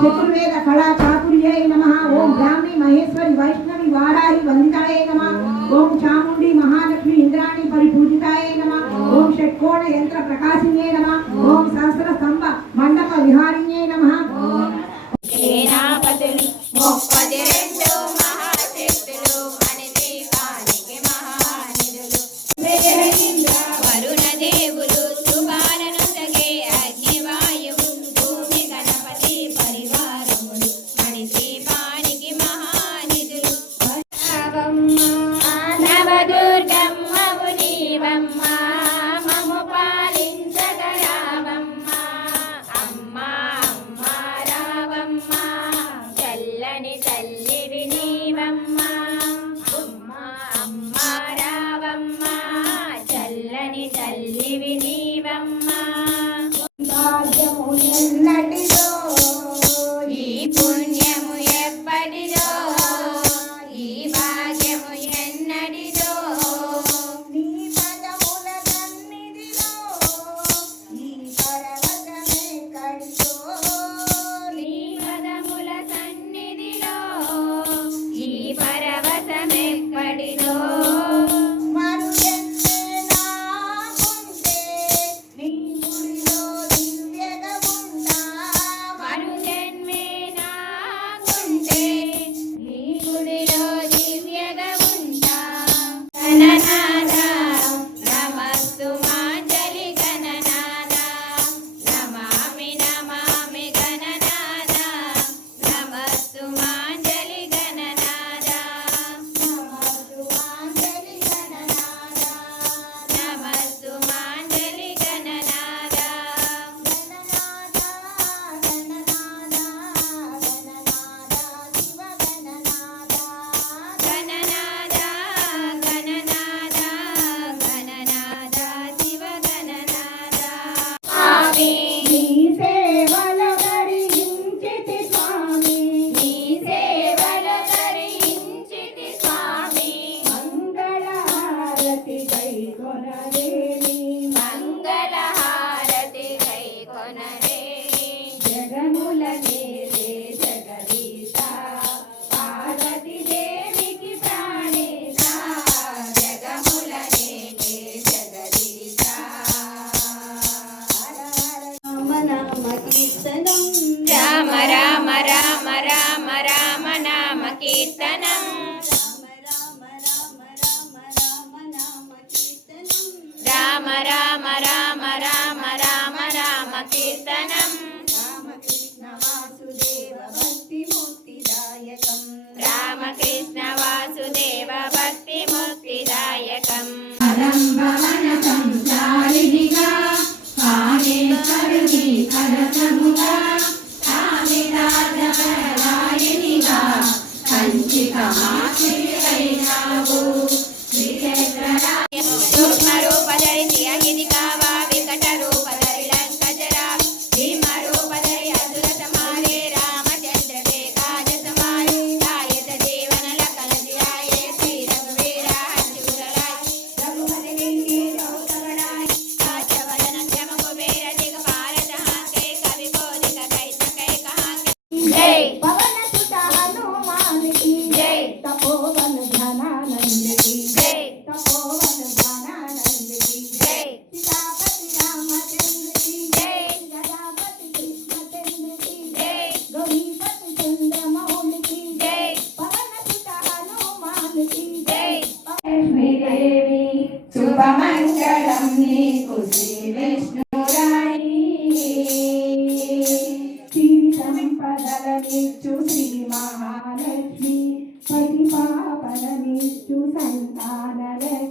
चतुर्वेद कला चातुर्याय नमः। ओम ब्राह्मी महेश्वरी वैष्णवी वाराही वंदिताय नमः। ओम चामुंडी महालक्ष्मी इंद्राणी परिपूजिताय नमः। ओम षट्कोण यंत्र प्रकाशिन्ये नमः। ओम सहस्र स्तंभ मंडप विहारिण्ये नमः। సేనాపతులు ముప్పది రెండు మహాశక్తులు మణిదీపానికి మహానిధులు వరుణ దేవులు శుభాలను తగే అగ్నివాయువు భూమి గణపతి పరివారములు మణిదీపానికి మహానిధులు నవదుర్గమ్మవు నీవమ్మ మము పాలించగరావమ్మ అమ్మ అమ్మ రావమ్మ చల్లని తల్లివి నీవమ్మ అమ్మ అమ్మ రావమ్మ చల్లని తల్లివి నీవమ్మ భాగ్యము ఎన్నటిదో ఈ పుణ్యము ఎప్పటిదో ఈ భాగ్యము ఎన్నటిదో నీ పదముల సన్నిధిలో ఈ పర్వతమే కడితో నీ పదముల సన్నిధిలో ఈ పర్వతమెప్పటిదో మరుజన్మే నాకుంటే నీ గుడిలో దివ్యగా ఉంటా. మరుజన్మే నాకుంటే నీ గుడిలో దివ్యగా ఉంటా గణనాథ నమస్తు మాంజలి గణనాథ నమామి నమామి గణనాథ నమస్తు మాంజలి గణనాథ నమస్తు మాంగళ్య గణనాథ. నమస్తు మాంజలి గణనాథ గణనాథ గణనాథ గణనాథ శివ గణనాథ. గణనాథ గణనాథ గణనాథ శివ గణనాథ స్వామి నీ సేవలు ధరించితి స్వామి. నీ సేవలు ధరించితి స్వామి మంగళహారతి కైకొనలేని మంగళహారతి కైకొనరేని జగముల నేలే జగదీశ పార్వతీ దేవికి ప్రాణేశ. జగముల నేలే జగదీశ రామ నామ కీర్తనం రామ రామ రామ రామ రామ నామ కీర్తనం రామ రామ రామ రామ రామ నామ కీర్తనం. రామ రామ రామ రామ కీర్తనం రామకృష్ణ వాసుదేవ భక్తి ముక్తిదాయకం. రామకృష్ణ వాసుదేవ భక్తి ముక్తిదాయకం పరంభవన సంచారిణిగా కామేశ్వరుని కరసముగా కామిరాజపరాయణిగా కంచి కామాక్షివైనావు సూక్ష్మ రూపధరి అగిది కావా వికట రూపధరి లంకజరా భీమ రూపధరి అసుర సమారే రామచంద్ర కే కాజ సమారే రాయత జీవన లకన జియాయే శ్రీ రఘువీర హరిగురలాయ్ రఘుపతి లింగి రౌతగడాయ్ కాచవదన శ్రమ కుబేర దిగపారద హాకే కవి బోధిక కైత కై కహాకే జై పవన సుత హనుమానికి జై తపోవన ఘనానందకి జై తపోవన ఘనానందకి జై సీతాపతి రామచంద్రకి జై గజాపతి కృష్ణచంద్రకి జై గౌరీపతి చంద్రమౌళికి జై పవన సుత హనుమానికి జై లక్ష్మీదేవి శుభమంగళం నీకు శ్రీ విష్ణురాణి. సిరి సంపదలనిచ్చు శ్రీ మహాలక్ష్మి పరిపాలనిచ్చు సంతానలక్ష్మి.